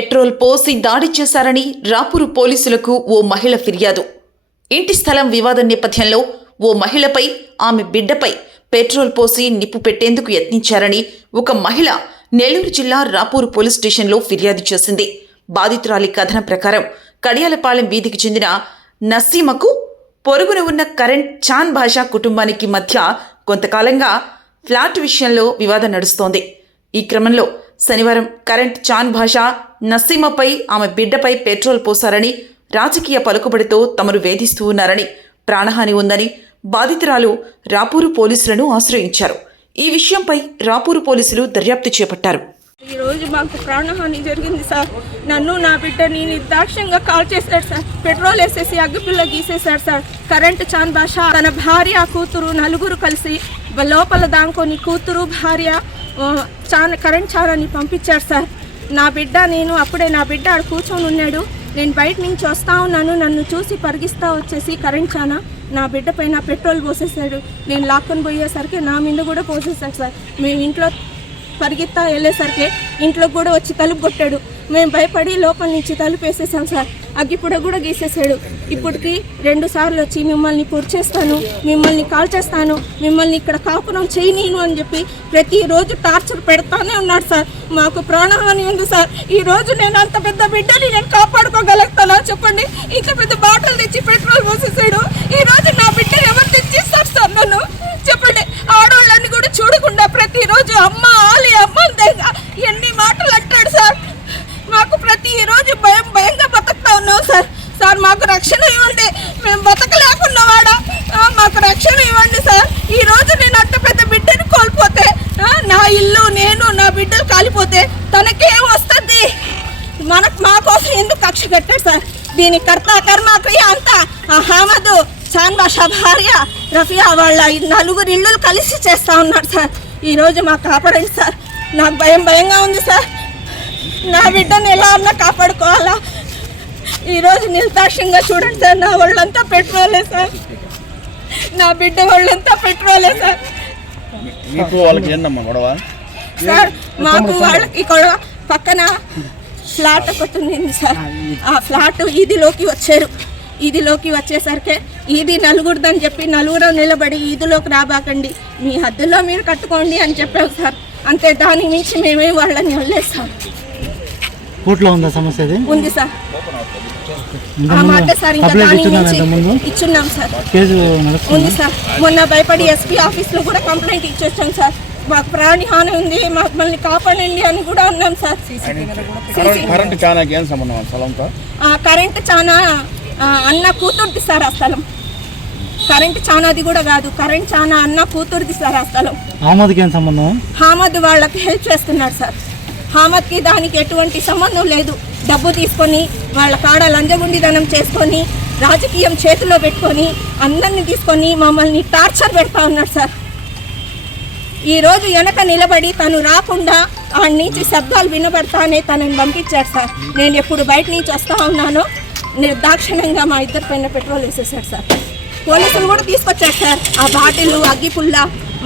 Petrol పోసి దాడి చేశారని రాపూరు పోలీసులకు ఓ మహిళ ఫిర్యాదు. ఇంటి స్థలం వివాదం నేపథ్యంలో ఓ మహిళపై, ఆమె బిడ్డపై పెట్రోల్ పోసి నిప్పు పెట్టేందుకు యత్నించారని ఒక మహిళ నెల్లూరు జిల్లా రాపూరు పోలీస్ స్టేషన్లో ఫిర్యాదు చేసింది. బాధితురాలి కథనం ప్రకారం కడియాలపాలెం వీధికి చెందిన నసీమకు పొరుగున ఉన్న కరెంట్ చాన్ భాషా కుటుంబానికి మధ్య కొంతకాలంగా ఫ్లాట్ విషయంలో వివాదం నడుస్తోంది. ఈ క్రమంలో శనివారం కరెంట్ చాన్ భాషా నసీమపై, ఆమె బిడ్డపై పెట్రోల్ పోశారని, రాజకీయ పలుకుబడితో తమను వేధిస్తూ ఉన్నారని, ప్రాణహాని ఉందని బాధితురాలు రాపూరు పోలీసులను ఆశ్రయించారు. ఈ విషయంపై రాపూరు పోలీసులు దర్యాప్తు చేపట్టారు. ఈ రోజు మాకు ప్రాణహాని జరిగింది సార్. నన్ను నా బిడ్డని నిర్దాక్ష్యంగా కాల్ చేశాడు సార్. పెట్రోల్ వేసేసి అగ్గిపుల్ల గీసేశాడు సార్. కరెంటు చాన్ భాష తన భార్య, కూతురు నలుగురు కలిసి లోపల దాంకొని కూతురు, భార్య కరెంట్ చానాన్ని పంపించాడు సార్. నా బిడ్డ, నేను అప్పుడే నా బిడ్డ ఆడ కూర్చొని ఉన్నాడు. నేను బయట నుంచి వస్తా ఉన్నాను. నన్ను చూసి పరిగిస్తా వచ్చేసి కరెంట్ చానా నా బిడ్డ పైన పెట్రోల్ పోసేసాడు. నేను లాక్కొని పోయేసరికి నా మీద కూడా పోసేసాడు సార్. మేము ఇంట్లో పరిగెత్తా వెళ్ళేసరికి ఇంట్లోకి కూడా వచ్చి తలుపు కొట్టాడు. మేము భయపడి లోపల నుంచి తలుపు వేసేసాం సార్. అగ్గిపుడ కూడా గీసేసాడు. ఇప్పటికి 2 సార్లు వచ్చి మిమ్మల్ని పొడిచేస్తాను, మిమ్మల్ని కాల్ చేస్తాను, మిమ్మల్ని ఇక్కడ కాపురం చేయనీను అని చెప్పి ప్రతిరోజు టార్చర్ పెడతానే ఉన్నాడు సార్. మాకు ప్రాణహాని ఉంది సార్. ఈ రోజు నేను అంత పెద్ద బిడ్డని నేను కాపాడుకోగలుగుతానా చెప్పండి? ఇంత పెద్ద బాటలు తెచ్చి పెట్రోల్ పోసేసాడు. ఈ రోజు నా బిడ్డ ఎవరు తెచ్చిస్తారు సార్? నన్ను చెప్పండి. ఆడవాళ్ళని కూడా చూడకుండా ప్రతిరోజు అమ్మ ఆలి, అమ్మ ఎన్ని మాటలు అంటాడు సార్. మాకు ప్రతిరోజు భయంగా బతుకుతా ఉన్నాం సార్. సార్ మాకు రక్షణ ఇవ్వండి, మేము బతకలేకున్నవాడా, మాకు రక్షణ ఇవ్వండి సార్. ఈ రోజు నేను అంత పెద్ద బిడ్డని కోల్పోతే, నా ఇల్లు, నేను, నా బిడ్డలు కాలిపోతే తనకేం వస్తుంది? మా కోసం ఎందుకు కక్ష కట్టాడు సార్? దీని కర్త కర్మాక్రియ అంతా అహ్మద్ చాన్ భాషా భార్య రఫియా వాళ్ళ 4 ఇళ్ళు కలిసి చేస్తూ ఉన్నాడు సార్. ఈరోజు మాకు కాపాడండి సార్. నాకు భయంగా ఉంది సార్. నా బిడ్డను ఎలా అన్నా కాపాడుకోవాలా? ఈరోజు నిర్దాక్ష్యంగా చూడండి సార్. నా వాళ్ళంతా పెట్రోలే సార్. నా బిడ్డ వాళ్ళంతా పెట్రోలే సార్. సార్ మాకు వాళ్ళకి పక్కన ఫ్లాట్ ఒకటి ఉంది సార్. ఆ ఫ్లాట్ ఈదిలోకి వచ్చారు. ఈదిలోకి వచ్చేసరికి ఈది నలుగురిదని చెప్పి నలుగురు నిలబడి ఈదిలోకి రాబాకండి, మీ హద్దులో మీరు కట్టుకోండి అని చెప్పాము సార్. అంతే, దాని మించి మేమే వాళ్ళని వదిలేస్తాం. కోర్టులో ఉందా సమస్య? ఉంది సార్. ఆ మాట సార్ ఇంకా దాని మించి ఇచ్చున్నాం సార్. ఉంది సార్. మొన్న భయపడి ఎస్పీ ఆఫీస్లో కూడా కంప్లైంట్ ఇచ్చొచ్చాం సార్. మాకు ప్రాణహాని ఉంది, మమ్మల్ని కాపాడండి అని కూడా అన్నాం సార్. కరెంట్ చానా అన్న కూతురుది సార్ ఆ స్థలం. కరెంట్ చానాది కూడా కాదు, కరెంట్ చానా అన్న కూతురుది సార్ ఆ స్థలం. హామద్ వాళ్ళకి హెల్ప్ చేస్తున్నాడు సార్. హామద్కి దానికి ఎటువంటి సంబంధం లేదు. డబ్బు తీసుకొని వాళ్ళ కాడ లంజగుండిదనం చేసుకొని రాజకీయం చేతిలో పెట్టుకొని అందరినీ తీసుకొని మమ్మల్ని టార్చర్ పెడతా ఉన్నాడు సార్. ఈరోజు వెనక నిలబడి తను రాకుండా ఆడి నుంచి శబ్దాలు వినబడతానే తనని పంపించాడు సార్. నేను ఎప్పుడు బయట నుంచి వస్తూ ఉన్నానో నిర్దాక్షిణ్యంగా మా ఇద్దరి పైన పెట్రోల్ వేసేసాడు సార్. పోలీసులు కూడా తీసుకొచ్చారు సార్. ఆ బాటిల్, అగ్గిపుల్ల,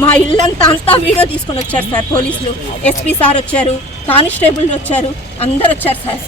మా ఇల్లంతా వీడియో తీసుకొని వచ్చారు సార్ పోలీసులు. ఎస్పీ సార్ వచ్చారు, కానిస్టేబుల్ వచ్చారు, అందరు వచ్చారు సార్.